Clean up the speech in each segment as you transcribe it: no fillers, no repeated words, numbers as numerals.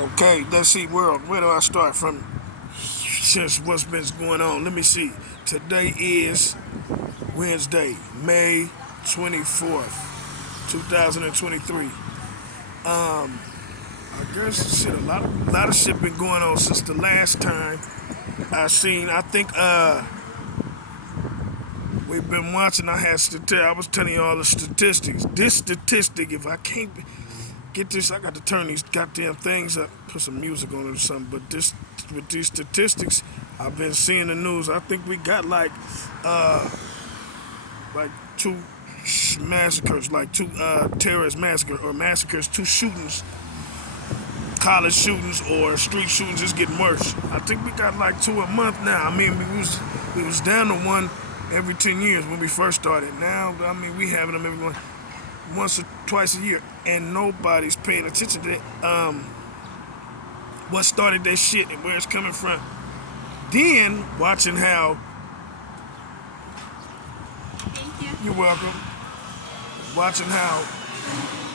Okay, let's see, where do I start from since what's been going on? Let me see. Today is Wednesday, May 24th, 2023. I guess shit, a lot of shit been going on since the last time I seen. I think we've been watching. I was telling you all the statistics. This statistic, if I can't get this, I got to turn these goddamn things up, put some music on it or something. But this, with these statistics, I've been seeing the news. I think we got like two massacres, like two terrorist massacres, two shootings, college shootings or street shootings. It's getting worse. I think we got like two a month now. I mean, we was down to one every 10 years when we first started. Now, I mean, we having them every once or twice a year, and nobody's paying attention to that. What started that shit and where it's coming from. Then watching how Thank you. you're welcome. Watching how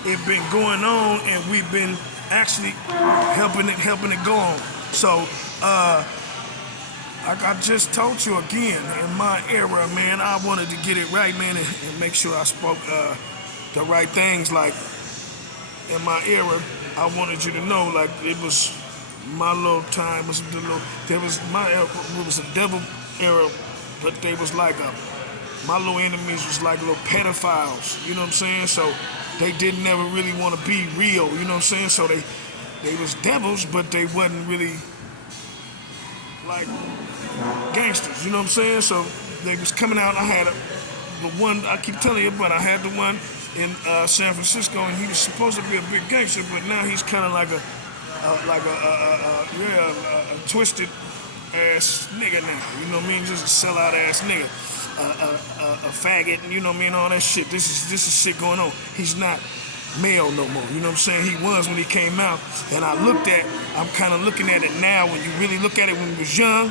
it been going on, and we've been actually helping it go on. So, like I just told you again, in my era, man, I wanted to get it right, man, and make sure I spoke the right things. Like in my era, I wanted you to know, like it was my little time was the little. There was my era, it was a devil era, but they was like a. My little enemies was like little pedophiles. You know what I'm saying? So they didn't ever really want to be real. You know what I'm saying? So they was devils, but they wasn't really like gangsters. You know what I'm saying? So they was coming out. I had the one I keep telling you about. I had the one in San Francisco, and he was supposed to be a big gangster, but now he's kind of like a twisted ass nigga now. You know what I mean? Just a sellout ass nigga. A faggot, you know what I mean, all that shit. This is shit going on. He's not male no more. You know what I'm saying? He was when he came out. And I'm kind of looking at it now. When you really look at it when we was young,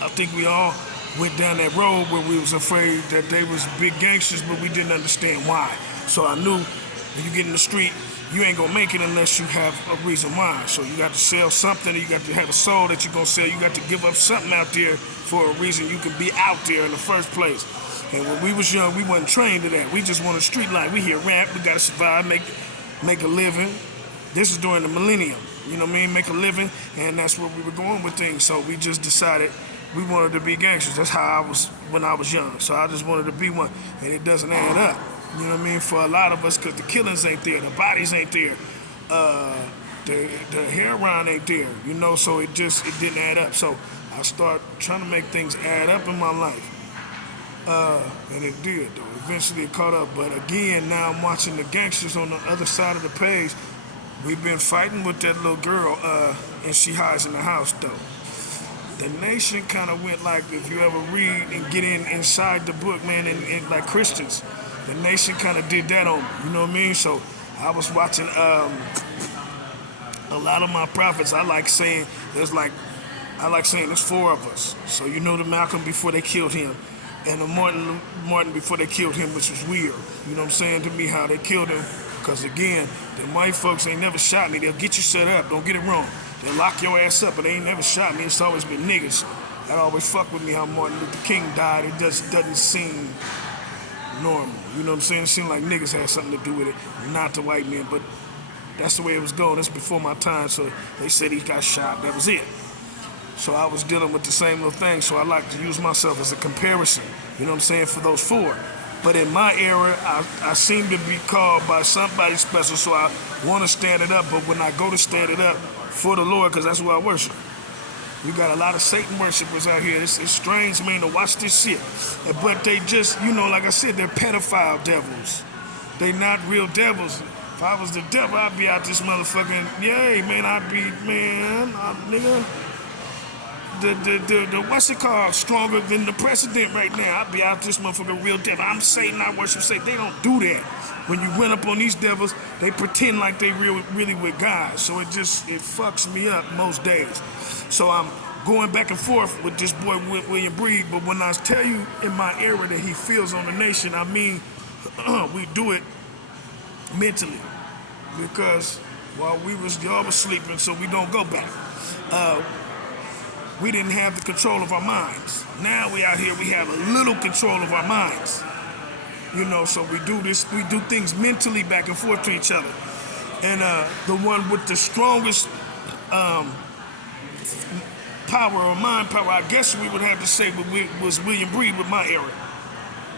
I think we all went down that road where we was afraid that they was big gangsters, but we didn't understand why. So I knew when you get in the street, you ain't gonna make it unless you have a reason why. So you got to sell something, you got to have a soul that you're gonna sell, you got to give up something out there for a reason you can be out there in the first place. And when we was young, we wasn't trained to that. We just wanted street life. We hear rap, we gotta survive, make a living. This is during the millennium, you know what I mean? Make a living, and that's where we were going with things. So we just decided we wanted to be gangsters. That's how I was when I was young. So I just wanted to be one, and it doesn't add up. You know what I mean? For a lot of us, because the killings ain't there, the bodies ain't there, the heroin ain't there, you know, so it didn't add up. So I started trying to make things add up in my life. And it did, though. Eventually it caught up. But again, now I'm watching the gangsters on the other side of the page. We've been fighting with that little girl, and she hides in the house, though. The nation kind of went like, if you ever read and get inside the book, man, and like Christians, the nation kind of did that on me, you know what I mean? So I was watching a lot of my prophets. I like saying there's four of us. So you know the Malcolm before they killed him, and the Martin before they killed him, which was weird. You know what I'm saying to me how they killed him? Because again, the white folks ain't never shot me. They'll get you set up. Don't get it wrong. They'll lock your ass up, but they ain't never shot me. It's always been niggas. That always fuck with me how Martin Luther King died. It just doesn't seem normal. You know what I'm saying? It seemed like niggas had something to do with it, not the white men. But that's the way it was going. That's before my time. So they said he got shot. That was it. So I was dealing with the same little thing. So I like to use myself as a comparison. You know what I'm saying? For those four. But in my era, I seem to be called by somebody special. So I want to stand it up. But when I go to stand it up for the Lord, because that's who I worship. You got a lot of Satan worshipers out here. It's strange, man, to watch this shit. But they just, you know, like I said, they're pedophile devils. They not real devils. If I was the devil, I'd be out this motherfucking, yay, man, nigga. The what's it called? Stronger than the president right now. I'd be out this motherfucking real devil. I'm Satan, I worship Satan. They don't do that. When you run up on these devils, they pretend like they really with God. So it fucks me up most days. So I'm going back and forth with this boy William Breed. But when I tell you in my era that he feels on the nation, I mean we do it mentally. Because while y'all was sleeping, so we don't go back. We didn't have the control of our minds. Now we out here, we have a little control of our minds. So we do things mentally back and forth to each other. And the one with the strongest power or mind power, I guess we would have to say was William Breed with my era.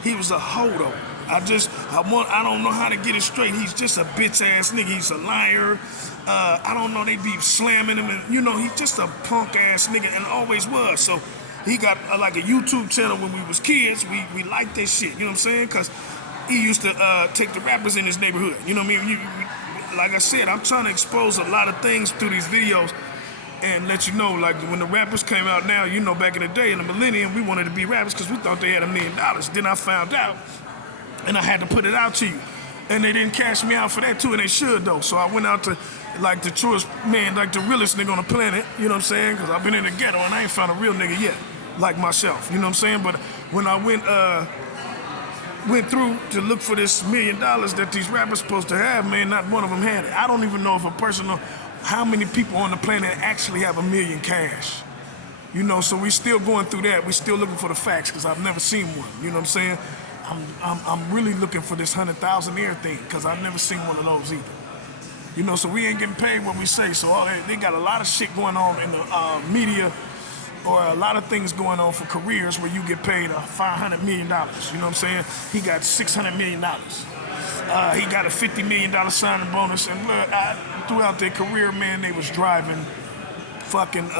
He was a hodo. I don't know how to get it straight. He's just a bitch ass nigga. He's a liar. I don't know, they be slamming him and, he's just a punk ass nigga and always was. So he got like a YouTube channel when we was kids. We liked that shit, you know what I'm saying? Because he used to take the rappers in his neighborhood. You know what I mean? Like I said, I'm trying to expose a lot of things through these videos and let you know, like when the rappers came out now, back in the day, in the millennium, we wanted to be rappers because we thought they had $1 million. Then I found out, and I had to put it out to you. And they didn't cash me out for that too, and they should though. So I went out to like the truest man, like the realest nigga on the planet, you know what I'm saying? Because I've been in the ghetto and I ain't found a real nigga yet, like myself, you know what I'm saying? But when I went through to look for this $1 million that these rappers supposed to have, man, not one of them had it. I don't even know if a person know how many people on the planet actually have $1 million cash. So we still going through that. We still looking for the facts because I've never seen one, you know what I'm saying? I'm really looking for this 100,000 air thing because I've never seen one of those either. So we ain't getting paid what we say. So they got a lot of shit going on in the media, or a lot of things going on for careers where you get paid $500 million. You know what I'm saying? He got $600 million. He got a $50 million signing bonus. And throughout their career, man, they was driving fucking,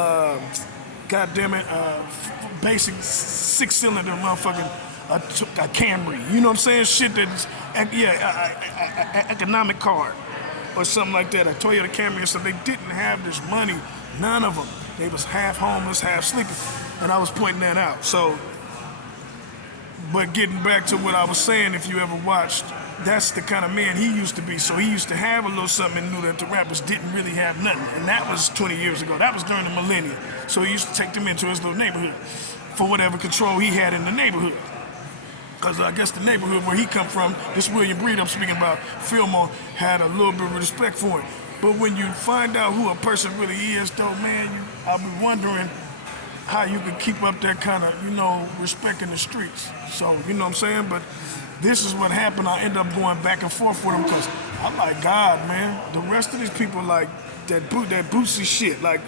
basic 6-cylinder motherfucking a Camry. You know what I'm saying? Shit that's, economic card or something like that. A Toyota Camry or something. They didn't have this money. None of them. They was half homeless, half sleeping. And I was pointing that out. So, but getting back to what I was saying, if you ever watched, that's the kind of man he used to be. So he used to have a little something and knew that the rappers didn't really have nothing. And that was 20 years ago. That was during the millennium. So he used to take them into his little neighborhood for whatever control he had in the neighborhood. Because I guess the neighborhood where he come from, this William Breed I'm speaking about, Fillmore, had a little bit of respect for him. But when you find out who a person really is, though, man, I'll be wondering how you can keep up that kind of, respect in the streets. So, you know what I'm saying? But this is what happened. I end up going back and forth with him because I'm like, God, man, the rest of these people like that Boosie shit. Like,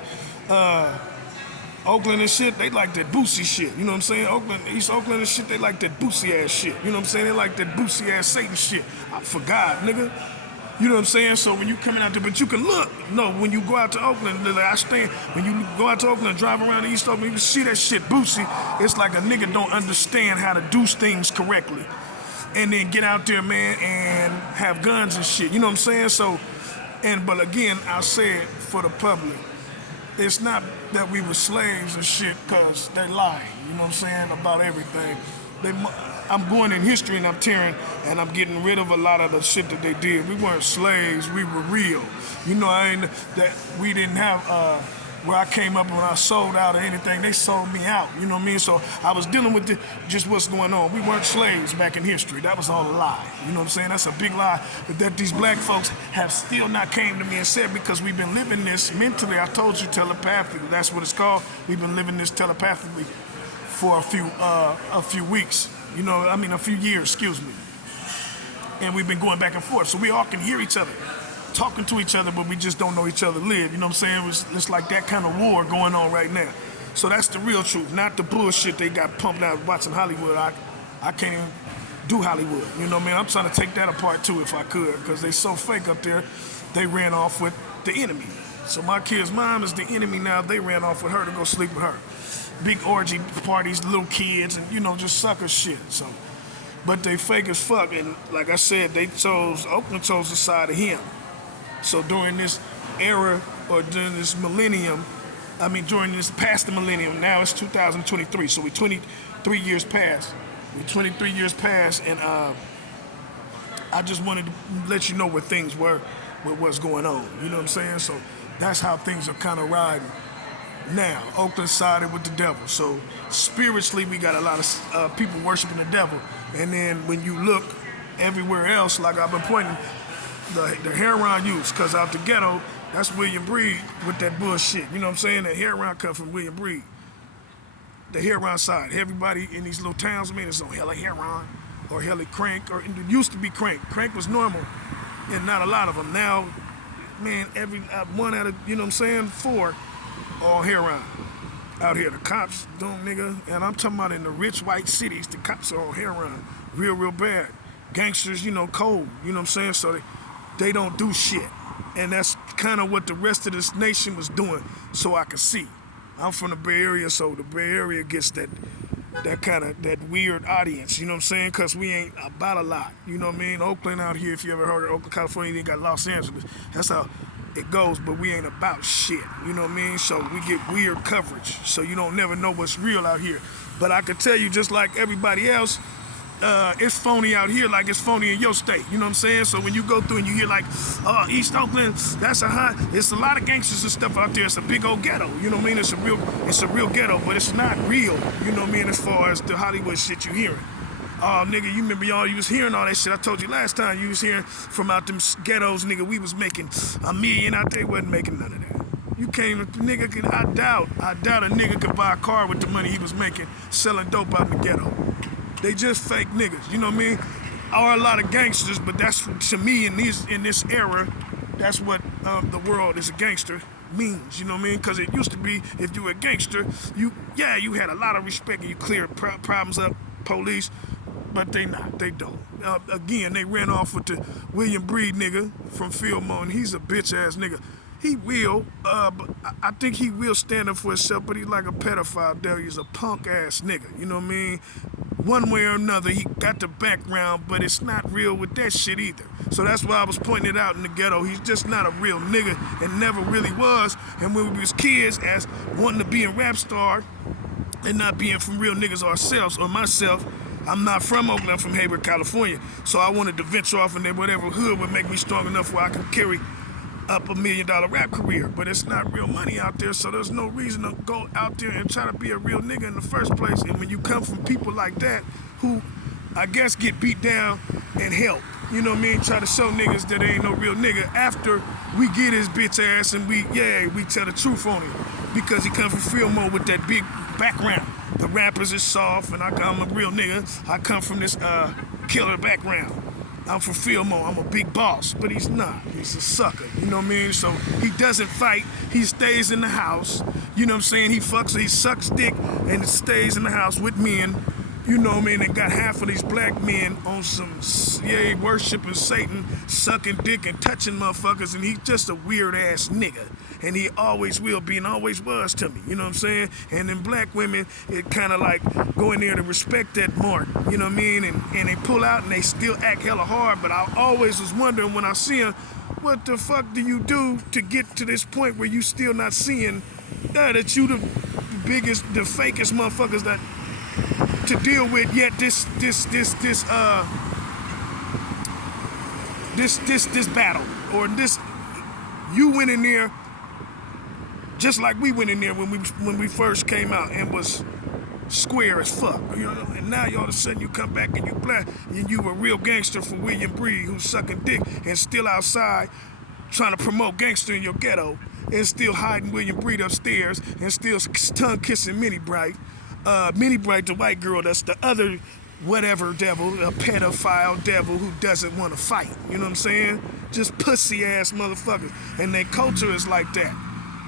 Oakland and shit, they like that Boosie shit. You know what I'm saying? East Oakland and shit, they like that Boosie ass shit. You know what I'm saying? They like that Boosie ass Satan shit. I forgot, nigga. You know what I'm saying? So when you coming out there, but you can look. No, when you go out to Oakland, when you go out to Oakland and drive around East Oakland, you can see that shit Boosie. It's like a nigga don't understand how to do things correctly. And then get out there, man, and have guns and shit. You know what I'm saying? So, but again, I'll say it for the public. It's not that we were slaves and shit, because they lie, you know what I'm saying, about everything. I'm going in history and I'm tearing and I'm getting rid of a lot of the shit that they did. We weren't slaves, we were real. We didn't have, where I came up and when I sold out or anything, they sold me out, you know what I mean? So I was dealing with just what's going on. We weren't slaves back in history. That was all a lie, you know what I'm saying? That's a big lie that these black folks have still not came to me and said, because we've been living this mentally. I told you telepathically, that's what it's called. We've been living this telepathically for a few weeks, a few years, excuse me. And we've been going back and forth. So we all can hear each other, talking to each other, but we just don't know each other live. You know what I'm saying? It's like that kind of war going on right now. So that's the real truth, not the bullshit they got pumped out watching Hollywood. I can't even do Hollywood. You know what I mean? I'm trying to take that apart too if I could, because they so fake up there. They ran off with the enemy. So my kid's mom is the enemy now. They ran off with her to go sleep with her. Big orgy parties, little kids, and just sucker shit. So, but they fake as fuck. And like I said, Oakland chose the side of him. So during this era, or during this millennium, during this past the millennium, now it's 2023. So we're 23 years past. And I just wanted to let you know where things were, with what's going on. You know what I'm saying? So that's how things are kind of riding. Now, Oakland sided with the devil. So spiritually, we got a lot of people worshiping the devil. And then when you look everywhere else, like I've been pointing, the heroin use, cause out the ghetto, that's William Breed with that bullshit. You know what I'm saying? That heroin come from William Breed. The heroin side. Everybody in these little towns, man, it's on hella heroin or hella crank, or it used to be crank. Crank was normal, and not a lot of them. Now, man, every one out of, you know what I'm saying, 4 all heroin. Out here, the cops don't, nigga, and I'm talking about in the rich white cities, the cops are on heroin, real bad. Gangsters, you know, cold, you know what I'm saying? So they don't do shit. And that's kind of what the rest of this nation was doing, so I could see. I'm from the Bay Area, so the Bay Area gets that kind of, that weird audience, you know what I'm saying? Because we ain't about a lot, you know what I mean? Oakland out here, if you ever heard of Oakland, California, you got Los Angeles. That's how it goes, but we ain't about shit, you know what I mean? So we get weird coverage, so you don't never know what's real out here. But I could tell you, just like everybody else, it's phony out here like it's phony in your state, you know what I'm saying? So when you go through and you hear like, oh, East Oakland, that's it's a lot of gangsters and stuff out there. It's a big old ghetto, you know what I mean? It's a real ghetto, but it's not real, you know what I mean, as far as the Hollywood shit you hearing. Oh, nigga, you remember you was hearing all that shit. I told you last time you was hearing from out them ghettos, nigga, we was making $1 million out there, wasn't making none of that. You came, nigga, I doubt a nigga could buy a car with the money he was making selling dope out in the ghetto. They just fake niggas, you know what I mean? Are a lot of gangsters, but that's, to me, in this era, that's what the world is a gangster means, you know what I mean? Because it used to be, if you were a gangster, you had a lot of respect and you cleared problems up, police, but they don't. Again, they ran off with the William Breed nigga from Fillmore, and he's a bitch ass nigga. He will, but I think he will stand up for himself, but he's like a pedophile devil. He's a punk ass nigga, you know what I mean? One way or another, he got the background, but it's not real with that shit either. So that's why I was pointing it out in the ghetto. He's just not a real nigga and never really was. And when we was kids, as wanting to be a rap star and not being from real niggas ourselves, or myself, I'm not from Oakland, I'm from Hayward, California. So I wanted to venture off in there, whatever hood would make me strong enough where I could carry up $1 million rap career, but it's not real money out there, so there's no reason to go out there and try to be a real nigga in the first place. And when you come from people like that, who I guess get beat down and help, you know what I mean, try to show niggas that ain't no real nigga after we get his bitch ass and we tell the truth on him, because he come from Fillmore with that big background. The rappers is soft, and I'm a real nigga. I come from this killer background. I'm from Fillmore, I'm a big boss, but he's not. He's a sucker, you know what I mean? So he doesn't fight, he stays in the house, you know what I'm saying? He sucks dick and stays in the house with men, you know what I mean? And got half of these black men on some, worshiping Satan, sucking dick and touching motherfuckers, and he's just a weird ass nigga. And he always will be and always was to me, you know what I'm saying? And then black women, it kind of like go in there to respect that mark, you know what I mean? And they pull out and they still act hella hard, but I always was wondering when I see them, what the fuck do you do to get to this point where you still not seeing that you the biggest, the fakest motherfuckers that to deal with, yet this battle, or this, you went in there just like we went in there when we first came out and was square as fuck, you know. And now all of a sudden you come back and you black and you a real gangster for William Breed who's sucking dick and still outside trying to promote gangster in your ghetto and still hiding William Breed upstairs and still tongue kissing Minnie Bright. Minnie Bright, the white girl, that's the other whatever devil, a pedophile devil who doesn't want to fight. You know what I'm saying? Just pussy ass motherfuckers. And their culture is like that.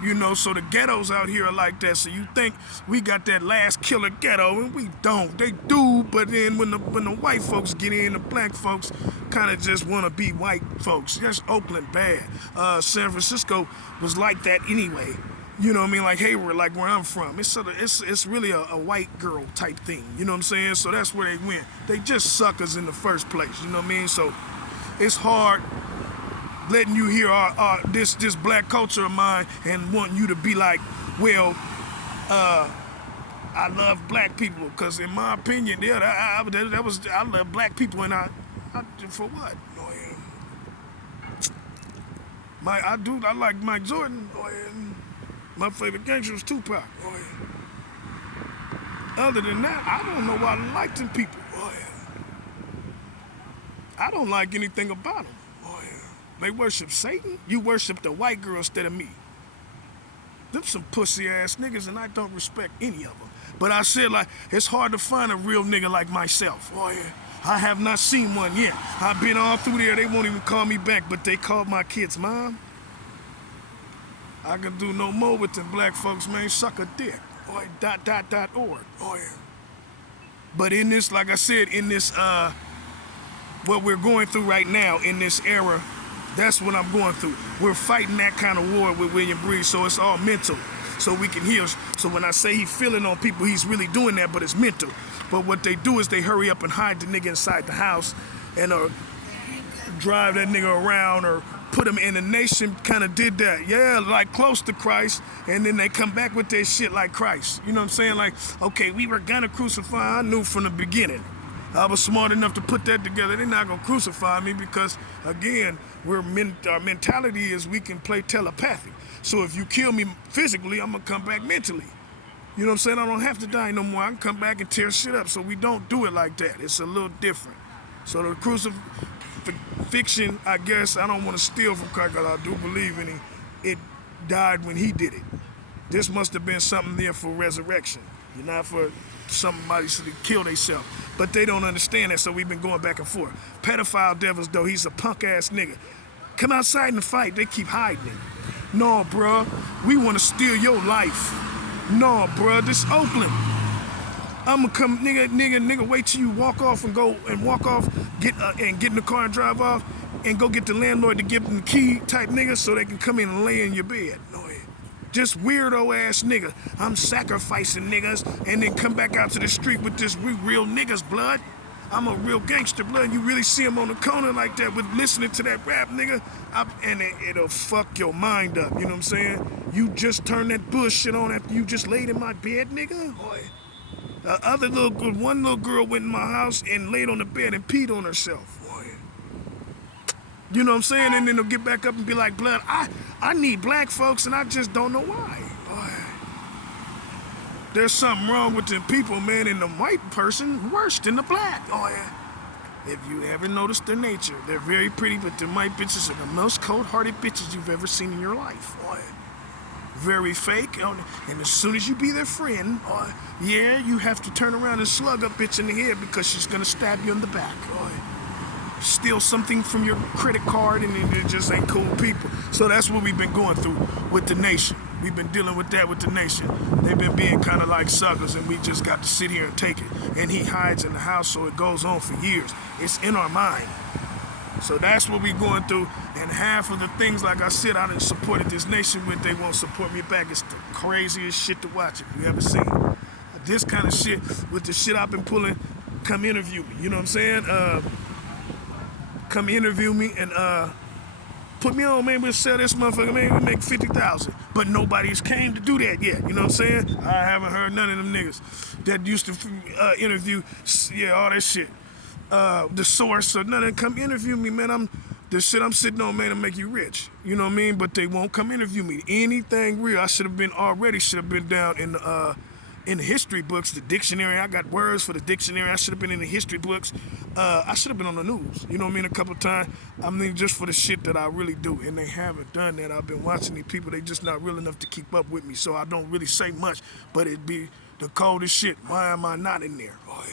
You know, so the ghettos out here are like that. So you think we got that last killer ghetto, and we don't. They do, but then when the white folks get in, the black folks kind of just want to be white folks. That's Oakland bad. San Francisco was like that anyway. You know what I mean? Like Hayward, like where I'm from. It's really a white girl type thing. You know what I'm saying? So that's where they went. They just suckers in the first place. You know what I mean? So it's hard letting you hear this black culture of mine and wanting you to be like, well, I love black people, because in my opinion, I love black people, and I for what? I like Mike Jordan. My favorite gangster was Tupac. Other than that, I don't know why I like them people. I don't like anything about them. They worship Satan. You worship the white girl instead of me. Them some pussy ass niggas, and I don't respect any of them. But I said, like, it's hard to find a real nigga like myself. Oh yeah. I have not seen one yet. I've been all through there. They won't even call me back, but they called my kids mom. I can do no more with them black folks, man. Suck a dick. Oh, .org. Oh yeah. But in this, like I said, in this, what we're going through right now in this era, that's what I'm going through. We're fighting that kind of war with William Breeze, so it's all mental. So we can heal. So when I say he's feeling on people, he's really doing that, but it's mental. But what they do is they hurry up and hide the nigga inside the house and drive that nigga around or put him in. The nation kind of did that. Yeah, like close to Christ, and then they come back with their shit like Christ. You know what I'm saying? Like, okay, we were gonna crucify. I knew from the beginning. I was smart enough to put that together. They're not gonna crucify me because, again, our mentality is we can play telepathy. So if you kill me physically, I'm gonna come back mentally. You know what I'm saying? I don't have to die no more. I can come back and tear shit up. So we don't do it like that. It's a little different. So the crucifixion, I guess, I don't want to steal from Christ because I do believe in him. It died when he did it. This must have been something there for resurrection. You're not for somebody to kill themselves. But they don't understand that, so we've been going back and forth. Pedophile devils, though, he's a punk ass nigga. Come outside and fight. They keep hiding it. No, bruh, we want to steal your life. No, bruh, this Oakland. I'ma come, nigga, wait till you walk off and go and walk off, get in the car and drive off, and go get the landlord to give them the key type niggas so they can come in and lay in your bed. No, just weirdo ass nigga. I'm sacrificing niggas and then come back out to the street with this real niggas blood. I'm a real gangster blood. You really see him on the corner like that with listening to that rap nigga, and it'll fuck your mind up. You know what I'm saying? You just turn that bullshit on after you just laid in my bed, nigga. Boy. One little girl went in my house and laid on the bed and peed on herself. Boy. You know what I'm saying? And then they'll get back up and be like, blood, I need black folks and I just don't know why. Boy. There's something wrong with them people, man, and the white person worse than the black. Oh, yeah. If you ever noticed their nature, they're very pretty, but the white bitches are the most cold-hearted bitches you've ever seen in your life. Oh, yeah. Very fake, and as soon as you be their friend, yeah, you have to turn around and slug a bitch in the head because she's gonna stab you in the back. Oh, yeah. Steal something from your credit card, and it just ain't cool people. So that's what we've been going through with the nation. We've been dealing with that with the nation. They've been being kind of like suckers, and we just got to sit here and take it. And he hides in the house, so it goes on for years. It's in our mind. So that's what we're going through. And half of the things, like I said, I done supported this nation with, they won't support me back. It's the craziest shit to watch if you ever seen it. This kind of shit, with the shit I've been pulling, come interview me. You know what I'm saying? Come interview me and put me on, man. We'll sell this motherfucker, man. We make 50,000. But nobody's came to do that yet. You know what I'm saying? I haven't heard none of them niggas that used to interview, yeah, all that shit. The source, so none of them come interview me, man. The shit I'm sitting on, man, to make you rich. You know what I mean? But they won't come interview me. Anything real, I should have been down in the history books, the dictionary. I got words for the dictionary. I should have been in the history books. I should have been on the news. You know what I mean? A couple of times. I mean, just for the shit that I really do. And they haven't done that. I've been watching these people. They just not real enough to keep up with me. So I don't really say much. But it'd be the coldest shit. Why am I not in there? Boy.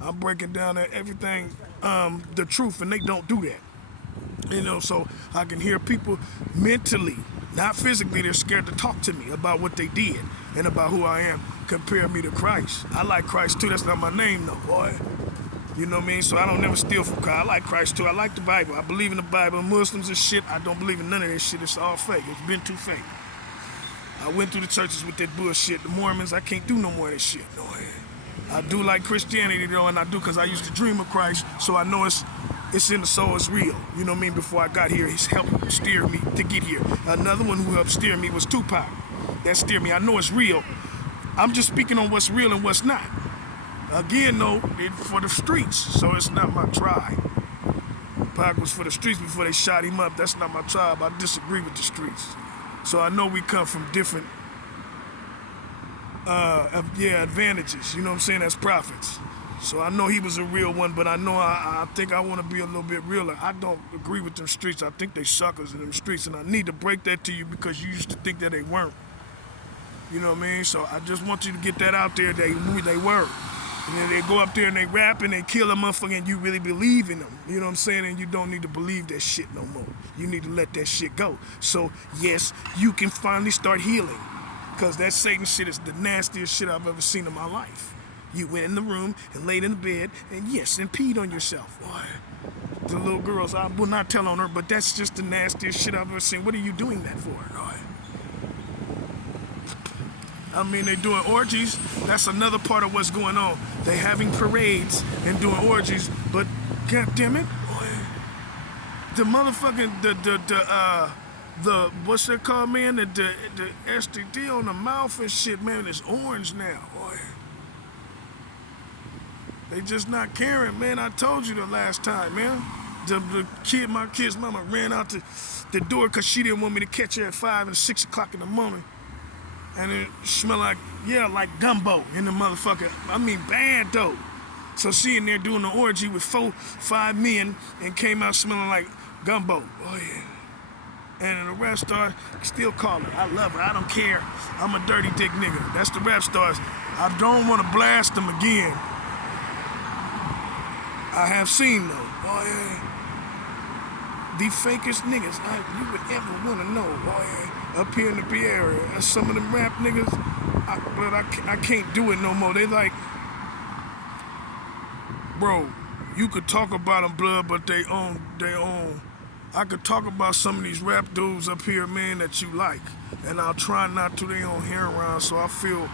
I'm breaking down everything, the truth, and they don't do that. You know, so I can hear people mentally, not physically, they're scared to talk to me about what they did and about who I am, compare me to Christ. I like Christ too, that's not my name though, boy. You know what I mean? So I don't never steal from Christ. I like Christ too, I like the Bible. I believe in the Bible. Muslims and shit, I don't believe in none of that shit. It's all fake. It's been too fake. I went through the churches with that bullshit. The Mormons, I can't do no more of that shit. No way. I do like Christianity though, and I do because I used to dream of Christ, so I know it's in the soul, it's real. You know what I mean? Before I got here, he's helped steer me to get here. Another one who helped steer me was Tupac. That steered me. I know it's real. I'm just speaking on what's real and what's not. Again, though, it's for the streets, so it's not my tribe. Pac was for the streets before they shot him up. That's not my tribe. I disagree with the streets. So I know we come from different advantages, you know what I'm saying, as prophets. So I know he was a real one, but I know I think I want to be a little bit realer. I don't agree with them streets. I think they suckers in them streets, and I need to break that to you because you used to think that they weren't. You know what I mean? So I just want you to get that out there. They were. And then they go up there and they rap and they kill a motherfucker and you really believe in them. You know what I'm saying? And you don't need to believe that shit no more. You need to let that shit go. So yes, you can finally start healing. Because that Satan shit is the nastiest shit I've ever seen in my life. You went in the room and laid in the bed and yes, and peed on yourself. Boy, the little girls, I will not tell on her, but that's just the nastiest shit I've ever seen. What are you doing that for? Boy? I mean, they doing orgies. That's another part of what's going on. They having parades and doing orgies, but god damn it, boy, the motherfucking the what's that called, man? The STD on the mouth and shit, man, is orange now, boy. They just not caring, man. I told you the last time, man. My kid's mama ran out the door because she didn't want me to catch her at 5 and 6 o'clock in the morning. And it smelled like, like gumbo in the motherfucker. I mean, bad though. So she in there doing the orgy with 4-5 men and came out smelling like gumbo. Oh yeah. And the rap star still call her. I love her. I don't care. I'm a dirty dick nigga. That's the rap stars. I don't want to blast them again. I have seen them. Oh yeah. The fakest niggas you would ever want to know. Oh yeah. Up here in the Bay Area, some of them rap niggas, but I can't do it no more. They like, bro, you could talk about them, blood, but they own. I could talk about some of these rap dudes up here, man, that you like, and I'll try not to. They on hair around, so I feel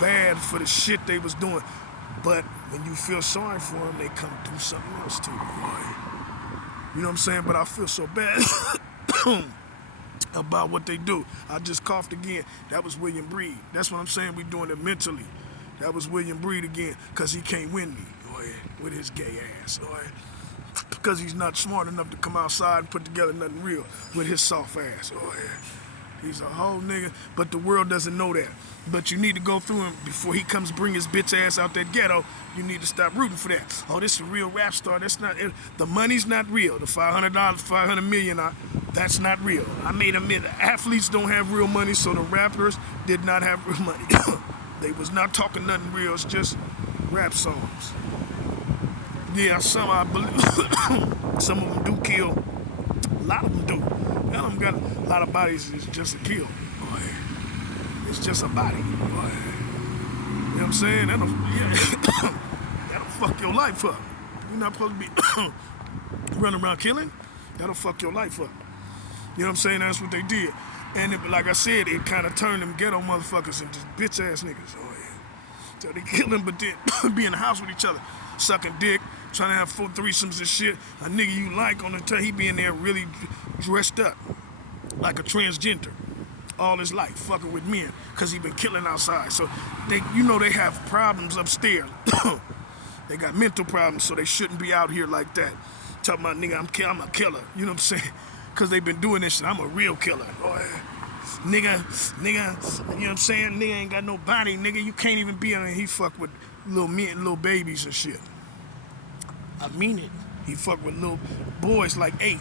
bad for the shit they was doing. But when you feel sorry for them, they come do something else to you, boy. You know what I'm saying? But I feel so bad. About what they do. I just coughed again. That was William Breed. That's what I'm saying. We doing it mentally. That was William Breed again, because he can't win me, boy, with his gay ass, boy. Because he's not smart enough to come outside and put together nothing real with his soft ass, boy. He's a whole nigga, but the world doesn't know that. But you need to go through him before he comes bring his bitch ass out that ghetto. You need to stop rooting for that. Oh, this is a real rap star. That's not it. The money's not real. The $500, $500 million, that's not real. I made a minute. Athletes don't have real money, so the rappers did not have real money. They was not talking nothing real. It's just rap songs. Yeah, some I believe. Some of them do kill. A lot of them do. None of them got a lot of bodies. It's just a kill. Boy. It's just a body. Boy. You know what I'm saying? That'll fuck your life up. You're not supposed to be running around killing. That'll fuck your life up. You know what I'm saying? That's what they did. And it, like I said, it kind of turned them ghetto motherfuckers into bitch ass niggas. Oh yeah. So they kill them, but then be in the house with each other, sucking dick, trying to have full threesomes and shit. A nigga you like on the time, he be in there really dressed up like a transgender all his life, fucking with men, cause he been killing outside. So they, they have problems upstairs. They got mental problems, so they shouldn't be out here like that. Talking about nigga, I'm a killer. You know what I'm saying? Cause they been doing this shit. I'm a real killer. Boy. Nigga, you know what I'm saying? Nigga ain't got no body, nigga. You can't even be in there. He fuck with little men, little babies and shit. I mean it. He fuck with little boys like 8.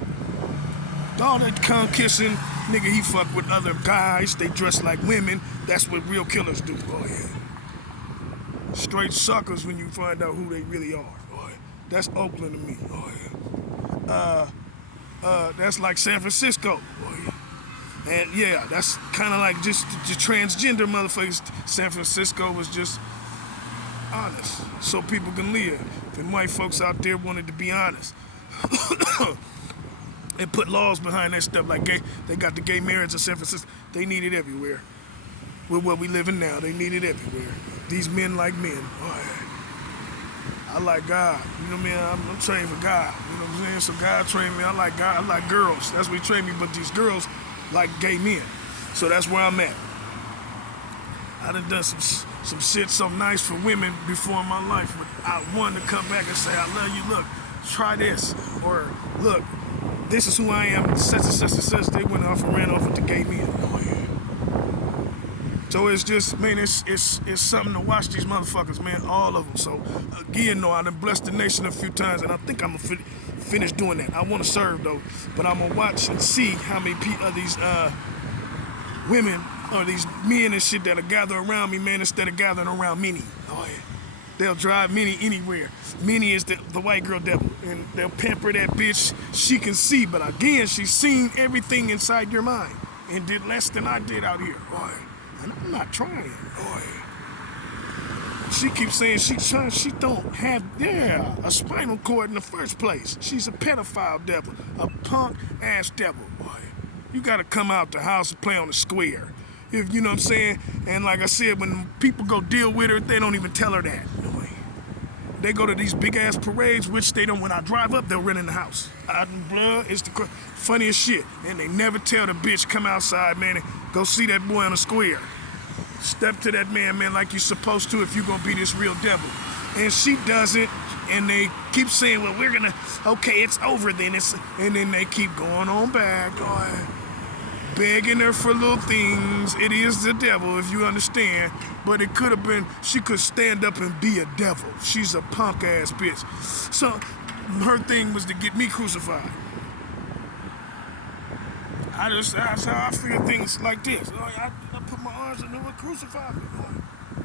All that cum kissing, nigga, he fuck with other guys. They dress like women. That's what real killers do. Oh yeah. Straight suckers when you find out who they really are. Boy. That's Oakland to me. Oh yeah. That's like San Francisco. Oh yeah. And yeah, that's kind of like just the transgender motherfuckers. San Francisco was just honest, so people can live. And white folks out there wanted to be honest. And put laws behind that stuff like gay. They got the gay marriage in San Francisco. They need it everywhere. With what we live in now, they need it everywhere. These men like men. Oh, I like God. You know what I mean? I'm trained for God. You know what I'm saying? So God trained me. I like God. I like girls. That's what he trained me. But these girls like gay men. So that's where I'm at. I done some shit so nice for women before in my life. But I wanted to come back and say, I love you. Look, try this. Or look, this is who I am, such and such and such. They went off and ran off with the gay men. Oh, yeah. So it's just, man, it's something to watch these motherfuckers, man, all of them. So again, though, I done blessed the nation a few times, and I think I'm gonna finish doing that. I want to serve though, but I'm gonna watch and see how many of these women or these men and shit that'll gather around me, man, instead of gathering around Minnie. Oh yeah. They'll drive Minnie anywhere. Minnie is the white girl devil, and they'll pamper that bitch. She can see, but again, she's seen everything inside your mind and did less than I did out here. Boy. And I'm not trying. Boy. She keeps saying she don't have, a spinal cord in the first place. She's a pedophile devil, a punk ass devil. Boy. You gotta come out the house and play on the square. If you know what I'm saying? And like I said, when people go deal with her, they don't even tell her that. They go to these big ass parades, which they don't. When I drive up, they'll rent in the house. Out in blood, it's the funniest shit. And they never tell the bitch, come outside, man, and go see that boy on the square. Step to that man, like you're supposed to if you're gonna be this real devil. And she doesn't, and they keep saying, well, we're gonna, okay, it's over then. And then they keep going on back. Begging her for little things. It is the devil, if you understand. But it could have been, she could stand up and be a devil. She's a punk ass bitch. So her thing was to get me crucified. That's how I feel things like this. I put my arms in there and crucify me.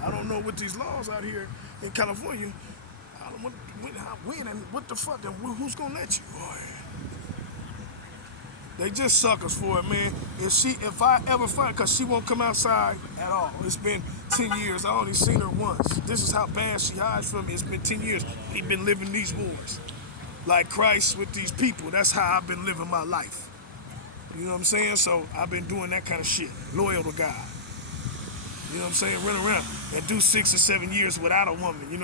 I don't know what these laws out here in California, I don't know when and what the fuck, and who's gonna let you? They just suckers for it, man. If I ever find, cause she won't come outside at all. It's been 10 years. I only seen her once. This is how bad she hides from me. It's been 10 years. We've been living these wars. Like Christ with these people. That's how I've been living my life. You know what I'm saying? So I've been doing that kind of shit. Loyal to God. You know what I'm saying? Run around and do 6 or 7 years without a woman. You know